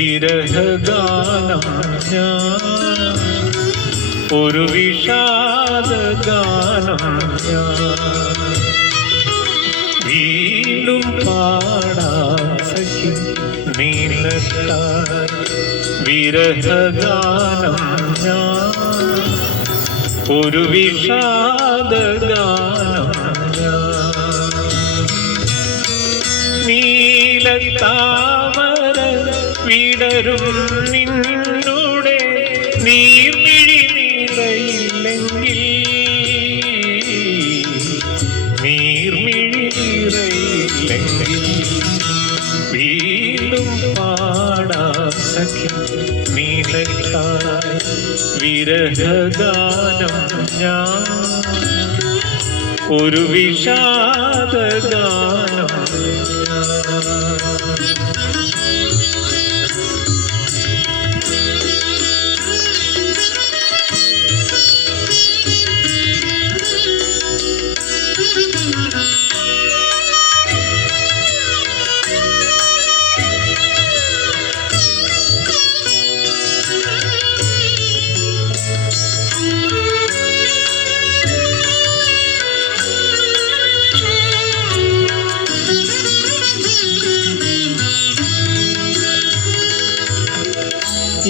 വിരഹഗാനം ഞാൻ ഒരു വിഷാദഗാനം ഞാൻ വീണ്ടും പാടാൻ സഖി നീലത്താൽ വിരഹഗാനം ഞാൻ ഒരു വിഷാദഗാനം ഞാൻ നീലത്താമര വിടരും നിന്നുടെ നീർമിഴി നിറയില്ലെങ്കിൽ. നീർമിഴി നിറയില്ലെങ്കിൽ. വീണ്ടും പാടാ സഖി നീലത്താൽ വിരഹഗാനം ഞാൻ. ഒരു വിഷാദഗാനം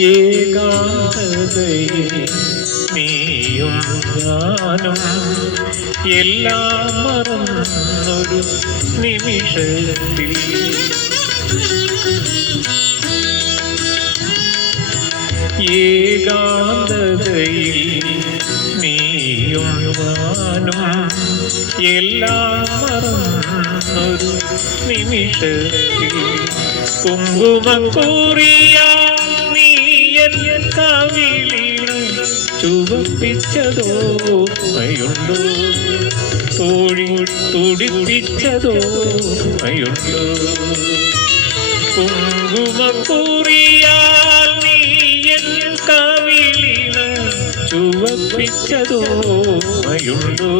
ഏകാന്തതയിൽ നീയും ഞാനും എല്ലാം മറന്നൊരു നിമിഷത്തിൽ. ഏകാന്തതയിൽ നീയും ഞാനും എല്ലാം മറന്നൊരു നിമിഷത്തിൽ. കുങ്കുമക്കൂറിയ എൻ കവിളിന് ചുവപ്പിച്ചതോ മയുണ്ടോ? തോഴി തുടിപ്പിച്ചതോ മയുണ്ടോ കവിളിന് ചുവപ്പിച്ചതോ മയുണ്ടോ?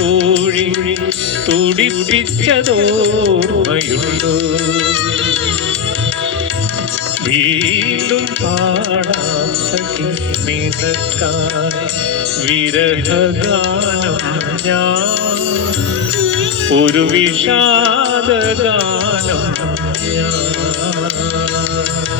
തോഴി തുടിപ്പിച്ചതോ മയുണ്ടോ? വീണ്ടും പാടാം സഖി നിനക്കായി വിരഹഗാനം ഞാൻ. ഒരു വിഷാദഗാനം ഞാൻ.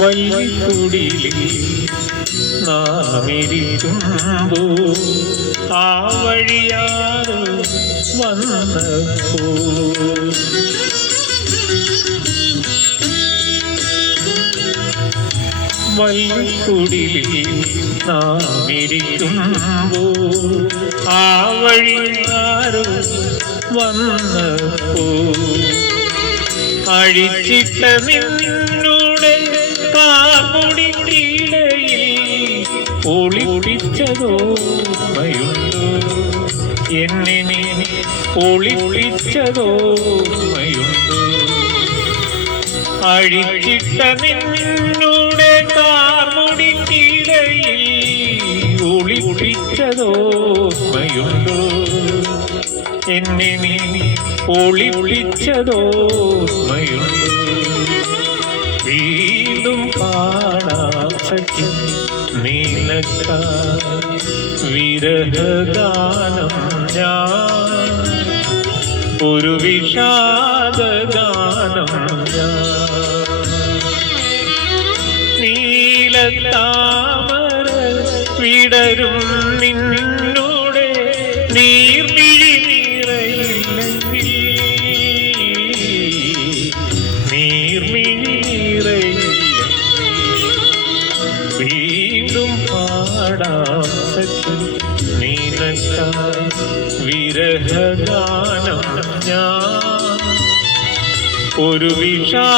വല്ലിക്കുടിലിൽ നാമിരിക്കുമ്പോ ആ വഴിയാറ് വന്നപ്പോ. വല്ലിക്കുടിലിൽ നാമിരിക്കുമ്പോ ആ വഴിയാറ് വന്നപ്പോ. അഴിച്ചിട്ട നിന്നുടെ ഒളിപ്പിച്ചതോ മയുണ്ടോ എന്നെ നീ ഒളിപ്പിച്ചതോ മയുണ്ടോ അഴിച്ചിട്ട നിന്നുടെ കാർമുടിക്കിടയിൽ ഒളിപ്പിച്ചതോ മയുണ്ടോ എന്നെ നീ ഒളിപ്പിച്ചതോ മയുണ്ടോ വീണ്ടും കാണാം സഖി. നീലക്ക വിരഹഗാനം ഞാൻ. ഒരു വിഷാദഗാനം നീലത്താമര വിടരും നിന്നോടെ നീർമിഴി ഒരു വിഷാദഗാനം.